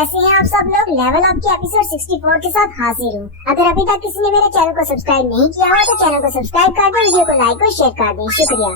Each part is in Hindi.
कैसे हैं आप सब लोग। लेवल अप के एपिसोड 64 के साथ हाजिर हूँ। अगर अभी तक किसी ने मेरे चैनल को सब्सक्राइब नहीं किया हो तो चैनल को सब्सक्राइब कर दें, वीडियो को लाइक और शेयर कर दें, शुक्रिया।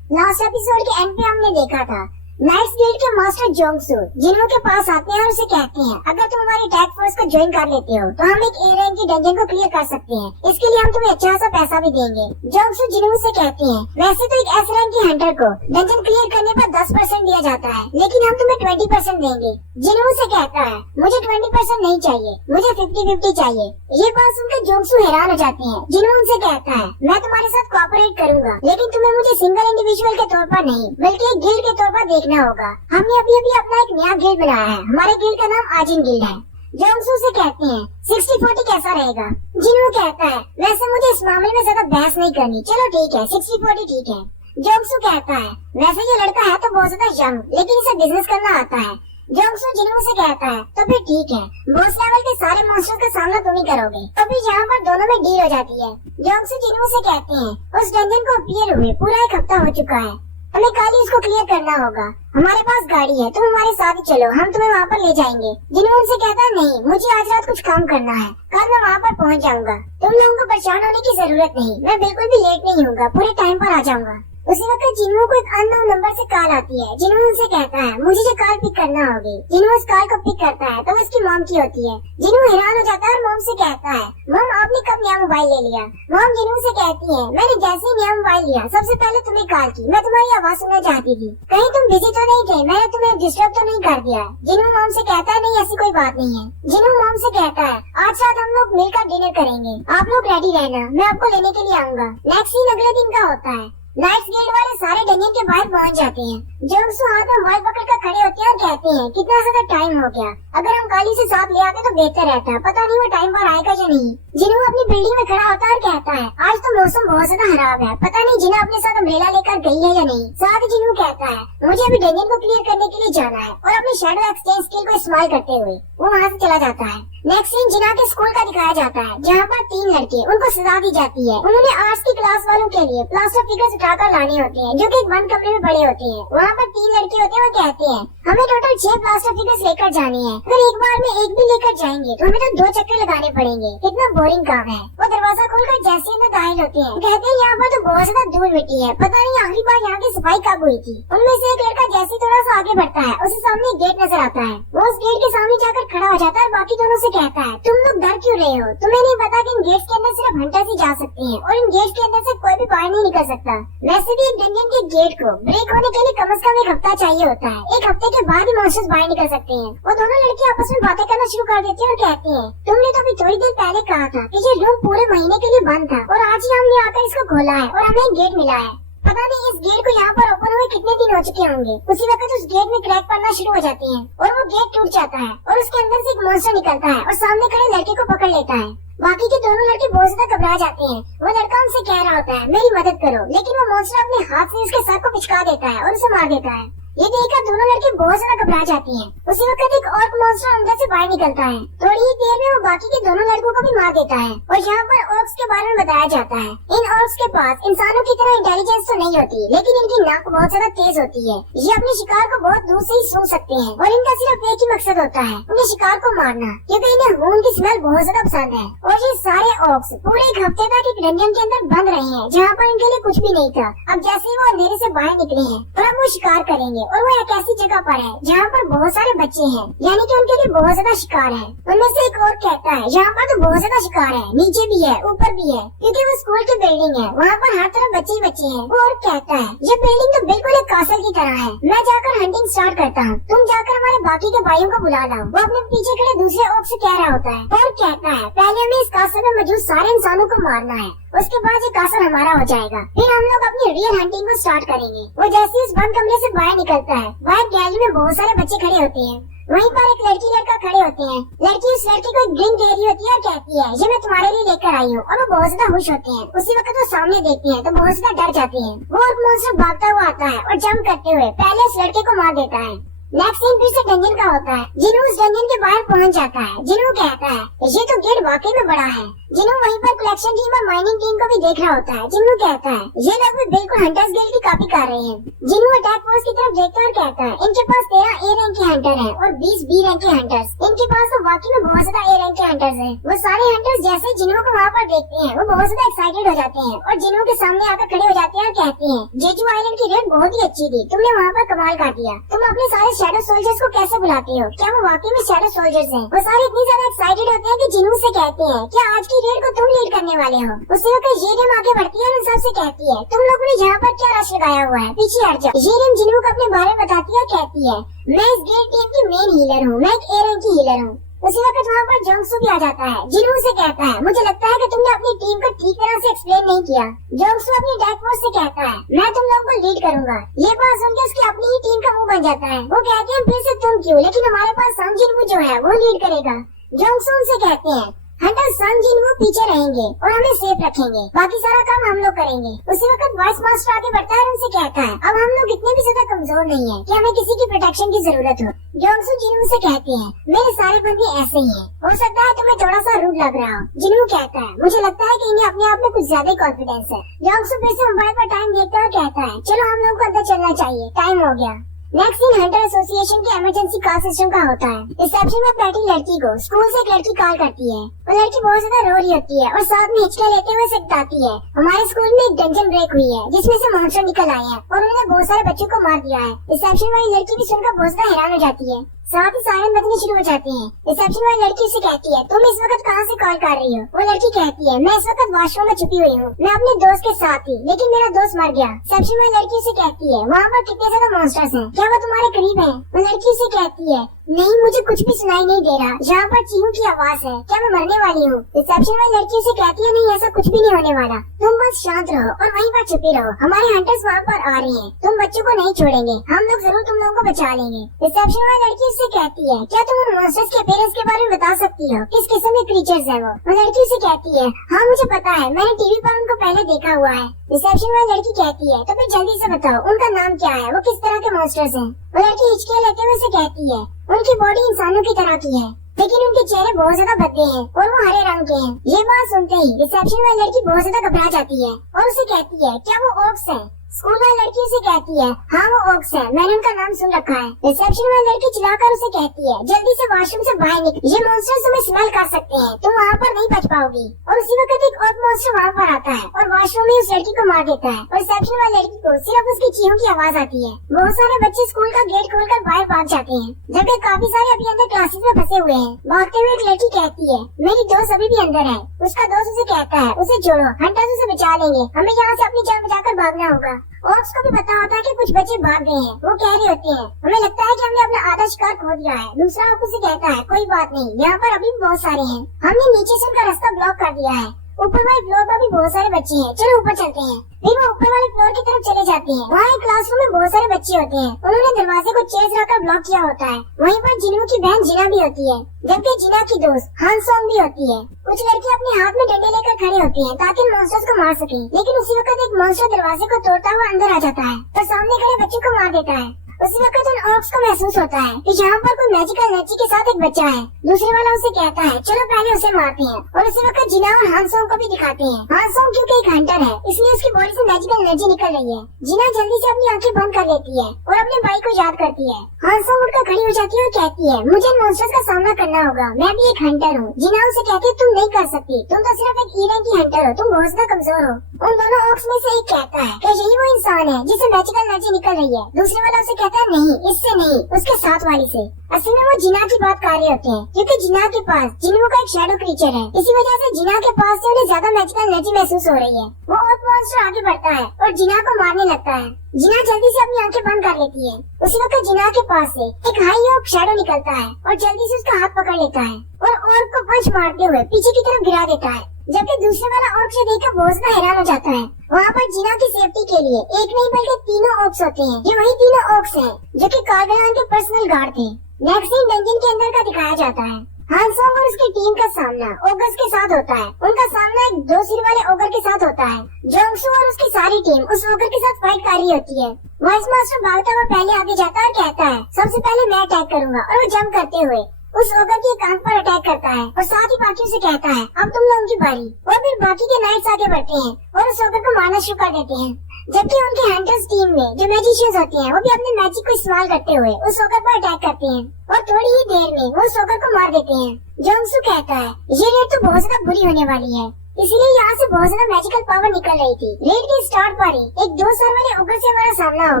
लास्ट एपिसोड के एंड पे हमने देखा था नाइट्स गिल्ड के मास्टर जोंगसू जिन्हों के पास आते हैं और उसे कहते हैं अगर तुम हमारी अटैक फोर्स को ज्वाइन कर लेते हो तो हम एक ए रैंक की डंजन को क्लियर कर सकते हैं, इसके लिए हम तुम्हें अच्छा सा पैसा भी देंगे। जोंगसू जिन्हों से कहते हैं वैसे तो एक एस रैंक की हंटर को डंजन क्लियर करने पर 10% दिया जाता है, लेकिन हम तुम्हें 20% देंगे। जिन्हों से कहता है मुझे 20% नहीं चाहिए, मुझे 50-50 चाहिए। ये बात सुनकर जोंगसू हैरान हो जाते हैं। जिन्हों से कहता है मैं तुम्हारे साथ कोऑपरेट करूंगा, लेकिन तुम्हें मुझे सिंगल इंडिविजुअल के तौर पर नहीं बल्कि एक गिल्ड के तौर पर देखना होगा। हमने अभी अपना एक नया गिल्ड बनाया है, हमारे गिल्ड का नाम आजिन गिल्ड है। जोंगसू से कहते हैं 60-40 कैसा रहेगा। जिन्हों कहता है वैसे मुझे इस मामले में ज्यादा बहस नहीं करनी, चलो ठीक है 60-40 ठीक है। जोंगसू कहता है वैसे ये लड़का है तो बहुत ज्यादा यंग, लेकिन इसे बिजनेस करना आता है। जोंगसू जिन्हों से कहता है तो फिर ठीक है, बॉस लेवल के सारे मॉन्स्टर्स का सामना तुम ही करोगे। तो फिर यहाँ पर दोनों में डील हो जाती है। जोंगसू जिन्हों से कहते हैं उस डंजन को अपीयर हुए पूरा एक हफ्ता हो चुका है, हमें कल ही उसको क्लियर करना होगा। हमारे पास गाड़ी है, तुम हमारे साथ ही चलो, हम तुम्हें वहाँ पर ले जाएंगे। जिन्हों से कहता है नहीं, मुझे आज रात कुछ काम करना है, कल मैं वहाँ पर पहुँच जाऊंगा। तुम लोगों को परेशान होने की जरूरत नहीं, मैं बिल्कुल भी लेट नहीं होऊंगा, पूरे टाइम पर आ जाऊंगा। उसी वक्त जिन्हों को एक अननोन नंबर से कॉल आती है। जिन्हों से कहता है मुझे जो कॉल पिक करना होगी। जिन्हों उस कॉल को पिक करता है तो वो उसकी मॉम की होती है। जिन्हों हैरान हो जाता है और मॉम से कहता है मॉम आपने कब नया मोबाइल ले लिया। मॉम जिन्हों से कहती है मैंने जैसे ही नया मोबाइल लिया सबसे पहले तुम्हें कॉल की, मैं तुम्हारी आवाज सुनना चाहती थी, कहीं तुम बिजी तो नहीं थे, मैंने तुम्हें डिस्टर्ब तो नहीं कर दिया। जिन्हों मॉम से कहता है नहीं ऐसी कोई बात नहीं है। जिन्हों मॉम से कहता है आज रात हम लोग मिलकर डिनर करेंगे, आप लोग रेडी रहना, मैं आपको लेने के लिए आऊंगा। नेक्स्ट सीन अगले दिन का होता है। नाइट्स गिल्ड वाले सारे डंजन के बाहर पहुंच जाते हैं। जोंगसू हाथ में मोबाइल पकड़कर खड़े होते हैं और कहते हैं कितना ज्यादा टाइम हो गया, अगर हम काली से साथ ले आते तो बेहतर रहता, पता नहीं वो टाइम पर आएगा या नहीं। जिन्हों अपनी बिल्डिंग में खड़ा होता है और कहता है आज तो मौसम बहुत ज्यादा खराब है, पता नहीं जिन्हों अपने साथ अम्ब्रेला लेकर गई है या नहीं। साथ ही जिन्हों कहता है मुझे अभी डंजन को क्लियर करने के लिए जाना है और अपनी शैडो एक्सचेंज स्किल को इस्तेमाल करते हुए वो वहाँ से चला जाता है। नेक्स्ट सीन जिना के स्कूल का दिखाया जाता है, जहाँ पर 3 लड़के उनको सजा दी जाती है। उन्होंने आर्ट्स की क्लास वालों के लिए प्लास्टर फिगर्स उठाकर लाने होते हैं जो कि एक बंद कमरे में बड़े होते हैं। वहाँ पर 3 लड़के होते हैं, वो कहते हैं हमें टोटल 6 प्लास्टर फिगर्स लेकर जाने हैं, अगर एक बार में एक भी लेकर जाएंगे तो हमें तो 2 चक्कर लगाने पड़ेंगे, कितना बोरिंग काम है। वो दरवाजा खोलकर जैसे अंदर दाखिल होते हैं कहते हैं यहाँ पर तो बहुत ज्यादा धूल मिट्टी है, पता नहीं आखिरी बार यहाँ की सफाई कब हुई थी। उनमें से एक लड़का जैसे थोड़ा सा आगे बढ़ता है उसे सामने गेट नजर आता है, वो उस गेट के सामने जाकर खड़ा हो जाता है और बाकी दोनों से कहता है तुम लोग डर क्यों रहे हो, तुम्हें नहीं पता कि इन गेट्स के अंदर सिर्फ हंटर्स ही जा सकते हैं और इन गेट्स के अंदर से कोई भी बाहर नहीं निकल सकता। वैसे भी एक डंजन के गेट को ब्रेक होने के लिए कम से कम 1 हफ्ता चाहिए होता है, 1 हफ्ते के बाद ही मॉन्स्टर्स बाहर निकल सकते हैं। वो दोनों लड़के आपस में बातें करना शुरू कर देते हैं और कहते हैं तुमने तो अभी थोड़ी देर पहले कहा था कि ये रूम पूरे महीने के लिए बंद था और आज ही हमने आकर इसको खोला है और हमें एक गेट मिला है, पता नहीं इस गेट को यहाँ पर ओपन हुए कितने दिन हो चुके होंगे। उसी वक्त उस गेट में क्रैक पड़ना शुरू हो जाते हैं और वो गेट टूट जाता है और उसके अंदर से एक मॉन्स्टर निकलता है और सामने खड़े लड़के को पकड़ लेता है। बाकी के दोनों लड़के बहुत ज्यादा घबरा जाते हैं। वो लड़का उनसे कह रहा होता है मेरी मदद करो, लेकिन वो मॉन्स्टर अपने हाथ से उसके सर को पिचका देता है और उसे मार देता है। ये देखकर दोनों लड़के बहुत ज्यादा घबरा जाती हैं। उसी वक्त एक और मॉन्स्टर अंदर से बाहर निकलता है, थोड़ी ही देर में वो बाकी के दोनों लड़कों को भी मार देता है। और यहाँ पर ऑर्क्स के बारे में बताया जाता है, इन ऑर्क्स के पास इंसानों की तरह इंटेलिजेंस तो नहीं होती, लेकिन इनकी नाक बहुत ज्यादा तेज होती है। ये अपने शिकार को बहुत दूर से ही सूंघ सकते हैं और इनका सिर्फ एक ही मकसद होता है उन्हें शिकार को मारना, क्योंकि इन्हें खून की स्मेल बहुत ज्यादा पसंद है। और ये सारे ऑर्क्स पूरे 1 हफ्ते तक एक डंजन के अंदर बंद रहे हैं जहाँ पर इनके लिए कुछ भी नहीं था। अब जैसे ही वो अंधेरे से बाहर निकले हैं और अब वो शिकार करेंगे और वो एक ऐसी जगह पर है जहाँ पर बहुत सारे बच्चे हैं, यानी कि उनके लिए बहुत ज्यादा शिकार है। उनमें से एक और कहता है यहाँ पर तो बहुत ज्यादा शिकार है, नीचे भी है ऊपर भी है, क्योंकि वो स्कूल की बिल्डिंग है, वहाँ पर हर तरफ बच्चे ही बच्चे हैं। वो और कहता है ये बिल्डिंग तो बिल्कुल एक कासल की तरह है, मैं जाकर हंटिंग स्टार्ट करता हूँ, तुम जाकर हमारे बाकी के भाइयों को बुला लाओ। वो अपने पीछे खड़े दूसरे ओक से कह रहा होता है और कहता है पहले हमें इस कासल में मौजूद सारे इंसानों को मारना है, उसके बाद ये कासल हमारा हो जाएगा, फिर हम लोग अपनी रियल हंटिंग को स्टार्ट करेंगे। वो जैसे ही उस बंद कमरे से बाहर निकलता है, बाहर गैलरी में बहुत सारे बच्चे खड़े होते हैं, वहीं पर एक लड़की लड़का खड़े होते हैं। लड़की उस लड़की को एक ड्रिंक दे रही होती है और कहती है ये मैं तुम्हारे लिए लेकर आई हूँ, और वो बहुत ज्यादा खुश होते हैं। उसी वक्त वो सामने देखती है तो बहुत ज्यादा डर जाती है। वो एक मॉन्स्टर भागता हुआ आता है और जंप करते हुए पहले उस लड़के को मार देता है। नेक्स्ट सीन फिर से डंजन का होता है। जिन्हों उस डंजन के बाहर पहुंच जाता है। जिन्हों कहता है ये तो गेट वाकई में बड़ा है। जिन्हों वहीं पर कलेक्शन टीम और माइनिंग टीम को भी देख रहा होता है। जिन्हों कहता है ये लोग भी बिल्कुल हंटर्स गिल्ड की कॉपी कर रहे हैं। जिन्हों अटैक फोर्स की तरफ देखता है और कहता है इनके पास 13 ए रैंक के हंटर हैं और 20 बी रैंक के हंटर्स। इनके पास तो वाकई में बहुत ज्यादा ए रैंक के हंटर्स हैं। वो सारे हंटर्स जैसे जिन्हों को वहाँ पर देखते हैं वो बहुत ज्यादा एक्साइटेड हो जाते हैं और जिन्हों के सामने आकर खड़े हो जाते हैं और कहते हैं जेजू आइलैंड की रेड बहुत ही अच्छी थी, तुमने वहाँ पर कमाल कर दिया। तुम अपने सारे शैडो सोल्जर्स को कैसे बुलाते हो? क्या वो वाकई में शैडो सोल्जर्स हैं? वो सारे इतनी ज्यादा एक्साइटेड होते हैं कि जिन्हों से कहते हैं क्या आज की रेड को तुम लीड करने वाले हो? उसी वक्त येरियम आगे बढ़ती है और उन सबसे कहती है तुम लोगों ने यहाँ पर क्या रश लगाया हुआ है, पीछे हट जाओ। येरियम जिन्हों को अपने बारे में बताती है और कहती है मैं इस गेट टीम की मेन हीलर हूँ, मैं एक ए रैंक की हीलर हूँ। उसी वक्त वहाँ पर जोंगसू भी आ जाता है। जिन्हों से कहता है मुझे लगता है कि तुमने अपनी टीम को ठीक तरह से एक्सप्लेन नहीं किया। जोंगसू अपनी अटैक फोर्स से कहता है मैं तुम लोगों को लीड करूंगा। ये बात सुन के उसकी अपनी ही टीम का मुंह बन जाता है। वो कहते हैं फिर से तुम क्यों, लेकिन हमारे पास सम जिन्हों जो है वो लीड करेगा। जोंगसू उनसे कहते हैं हंटर सम जिन्हों पीछे रहेंगे और हमें सेफ रखेंगे, बाकी सारा काम हम लोग करेंगे। उसी वक्त वॉइस मास्टर आगे बढ़ता है और उनसे कहता है अब हम लोग इतने भी ज्यादा कमजोर नहीं है कि हमें किसी की प्रोटेक्शन की जरूरत हो। जोंगसू जिन्हों से कहते हैं मेरे सारे बंदे ऐसे ही हैं, हो सकता है तुम्हें थोड़ा सा रूड लग रहा हो। जिन्हों कहता है मुझे लगता है कि इन्हें अपने आप में कुछ ज्यादा कॉन्फिडेंस है। जोंगसू फिर से मोबाइल पर टाइम देखता है और कहता है चलो हम लोग को अंदर चलना चाहिए, टाइम हो गया। नेक्स्ट सीन हंटर एसोसिएशन के इमरजेंसी कॉल सिस्टम का होता है। रिसेप्शन में बैठी लड़की को स्कूल से एक लड़की कॉल करती है। वो लड़की बहुत ज्यादा रो रही होती है और साथ में हिचकियां लेते हुए बताती है हमारे स्कूल में एक डंजन ब्रेक हुई है जिसमें से मॉन्स्टर निकल आए हैं और उन्होंने बहुत सारे बच्चों को मार दिया है। रिसेप्शन वाली लड़की भी सुनकर बहुत ज्यादा हैरान हो जाती है, साथ ही सायरन बजने शुरू हो जाते हैं। रिसेप्शन वाली लड़की से कहती है तुम इस वक्त कहाँ से कॉल कर रही हो? वो लड़की कहती है मैं इस वक्त वॉशरूम में छुपी हुई हूँ, मैं अपने दोस्त के साथ थी लेकिन मेरा दोस्त मर गया। रिसेप्शन वाली लड़की से कहती है वहाँ पर कितने ज्यादा मॉन्स्टर्स हैं, क्या वो तुम्हारे करीब हैं? वो लड़की से कहती है नहीं मुझे कुछ भी सुनाई नहीं दे रहा, यहाँ पर चीहू की आवाज है, क्या मैं मरने वाली हूँ? रिसेप्शन वाली लड़की से कहती है नहीं ऐसा कुछ भी नहीं होने वाला, तुम बस शांत रहो और वहीं पर छुपी रहो, हमारे हंटर्स वहाँ पर आ रहे हैं, तुम बच्चों को नहीं छोड़ेंगे, हम लोग जरूर तुम लोगों को बचा लेंगे। रिसेप्शन वाली लड़की उससे कहती है क्या तुम उन मॉन्स्टर्स के अपीयरेंस के बारे में बता सकती हो, किस किस्म के क्रीचर्स है वो लड़की से कहती है हाँ मुझे पता है, मैंने टीवी पर उनको पहले देखा हुआ है। रिसेप्शन वाली लड़की कहती है तो फिर जल्दी से बताओ उनका नाम क्या है, वो किस तरह के मॉन्स्टर्स हैं? वो लड़की हिचकियां लेते हुए से कहती है उनकी बॉडी इंसानों की तरह की है लेकिन उनके चेहरे बहुत ज्यादा भद्दे हैं और वो हरे रंग के हैं। ये बात सुनते ही रिसेप्शन वाली लड़की बहुत ज्यादा घबरा जाती है और उसे कहती है क्या वो ऑक्स है? स्कूल वाली लड़की से कहती है हाँ वो ऑक्स है, मैंने उनका नाम सुन रखा है। रिसेप्शन वाली लड़की चिल्लाकर उसे कहती है जल्दी से वॉशरूम से बाहर निकल, ये मॉन्स्टर्स तुम्हें स्मेल कर सकते हैं, तुम वहाँ पर नहीं बच पाओगी। और उसी वक्त एक और मॉन्स्टर वहाँ पर आता है और वॉशरूम में उस लड़की को मार देता है और रिसेप्शन वाली लड़की को सिर्फ उसकी चीखों की आवाज आती है। बहुत सारे बच्चे स्कूल का गेट खोलकर बाहर भाग जाते हैं जबकि काफी सारे अभी अंदर क्लासेस में फंसे हुए हैं। भागते हुए एक लड़की कहती है मेरी दोस्त अभी भी अंदर है। उसका दोस्त उसे कहता है उसे छोड़ो, हंटर्स उसे बचा लेंगे, हमें यहाँ से अपनी जान बचाकर भागना होगा। ऑक्स को भी पता होता है कि कुछ बच्चे भाग गए हैं, वो कह रहे होते हैं हमें लगता है कि हमने अपना आधा शिकार खो दिया है। दूसरा ऑक्स उसे कहता है कोई बात नहीं, यहाँ पर अभी भी बहुत सारे हैं, हमने नीचे से उनका रास्ता ब्लॉक कर दिया है, ऊपर वाले फ्लोर पर भी बहुत सारे बच्चे हैं, चलो ऊपर चलते हैं। फिर वो ऊपर वाले फ्लोर की तरफ चले जाते हैं। वहाँ एक क्लासरूम में बहुत सारे बच्चे होते हैं, उन्होंने दरवाजे को चेस रखकर ब्लॉक किया होता है। वहीं पर जिन्हों की बहन जिना भी होती है जबकि जिना की दोस्त हान सॉन्ग भी होती है। कुछ लड़के अपने हाथ में डंडे लेकर खड़े होते हैं ताकि मॉन्स्टर्स को मार सके, लेकिन उसी वक्त एक मॉन्स्टर दरवाजे को तोड़ता हुआ अंदर आ जाता है और सामने खड़े बच्चों को मार देता है। उसी वक्त उन ऑक्स को महसूस होता है कि यहाँ पर कोई मैजिकल एनर्जी के साथ एक बच्चा है। दूसरे वाला उसे कहता है चलो पहले उसे मारते हैं और उसी वक्त जिना और हानसोंग को भी दिखाते हैं। हानसोंग क्योंकि एक हंटर है इसलिए उसकी बॉडी से मैजिकल एनर्जी निकल रही है। जिना जल्दी से अपनी आंखें बंद कर लेती है और अपने भाई को याद करती है। हानसोंग उठकर खड़ी हो जाती है और कहती है मुझे मॉन्स्टर्स का सामना करना होगा, मैं भी एक हंटर हूँ। जिना उसे कहती है तुम नहीं कर सकती, तुम तो सिर्फ एक ई रैंक की हंटर हो, तुम बहुत ज्यादा कमजोर हो। उन दोनों ऑक्स में से एक कहता है कि यही वो इंसान है जिसे मैजिकल एनर्जी निकल रही है। दूसरे वाला उसे कहता है नहीं, इससे नहीं, उसके साथ वाली से। असल में वो जिना की बात कर रहे होते हैं क्योंकि जिना के पास जिन्हों का एक शैडो क्रीचर है, इसी वजह से जिना के पास से उन्हें ज्यादा मैजिकल एनर्जी महसूस हो रही है। वो और मॉन्स्टर आगे बढ़ता है और जिना को मारने लगता है। जिना जल्दी से अपनी आंखें बंद कर लेती है। उसी वक्त जिना के पास से एक हाई ऑफ शैडो निकलता है और जल्दी से उसका हाथ पकड़ लेता है और को पंच मारते हुए पीछे की तरफ गिरा देता है। जबकि दूसरे वाला ऑक्स से देखकर बहुत ज्यादा हैरान हो जाता है। वहाँ पर जिना की सेफ्टी के लिए एक नहीं बल्कि तीनों ऑक्स होते हैं। ये वही तीनों ऑक्स हैं जो कि कार्बेरान के पर्सनल गार्ड थे। नेक्स्ट सीन डंजन के अंदर का दिखाया जाता है। हानसोंग और उसकी टीम का सामना ओगर्स के साथ होता है। उनका सामना एक 2 सिर वाले ओगर के साथ होता है। जोंगसू और उसकी सारी टीम उस ओगर के साथ फाइट कर रही होती है। वॉइस मास्टर भागता हुआ पहले आगे जाता है और कहता है सबसे पहले मैं अटैक करूंगा, और वो जंप करते हुए उस ओगर की एक आंख पर अटैक करता है और साथ ही बाकियों से कहता है अब तुम लोगों की बारी। और फिर बाकी के नाइट्स आगे बढ़ते हैं और उस ओगर को मारना शुरू कर देते हैं, जबकि उनके हंटर्स टीम में जो मैजिशियंस होते हैं वो भी अपने मैजिक को इस्तेमाल करते हुए उस ओगर पर अटैक करते हैं और थोड़ी ही देर में वो उस ओगर को मार देते हैं। जोंगसू कहता है ये रेड तो बहुत ज्यादा बुरी होने वाली है, इसलिए यहाँ से बहुत ज्यादा मैजिकल पावर निकल रही थी। रेड के स्टार्ट पर ही एक 2 सर वाले ओगर से हमारा सामना हो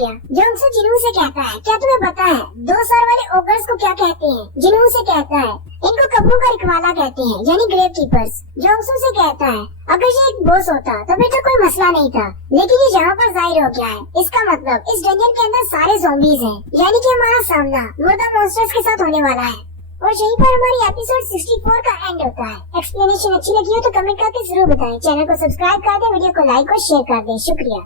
गया। जोंगसू जिनू से कहता है क्या तुम्हें पता है 2 सर वाले ओगर्स को क्या कहते हैं? जिनू से कहता है इनको कब्रों का रखवाला कहते हैं, यानी ग्रेव कीपर्स। जोंगसू से कहता है अगर ये एक बॉस होता तो फिर तो कोई मसला नहीं था, लेकिन ये यहाँ पर जाहिर हो गया है। इसका मतलब इस डंजन के अंदर सारे ज़ॉम्बीज हैं, यानी कि हमारा सामना मुर्दा मॉन्स्टर्स के साथ होने वाला है। और यहीं पर हमारी एपिसोड 64 का एंड होता है। एक्सप्लेनेशन अच्छी लगी हो तो कमेंट करके जरूर बताएं। चैनल को सब्सक्राइब कर दें, वीडियो को लाइक और शेयर कर दें। शुक्रिया।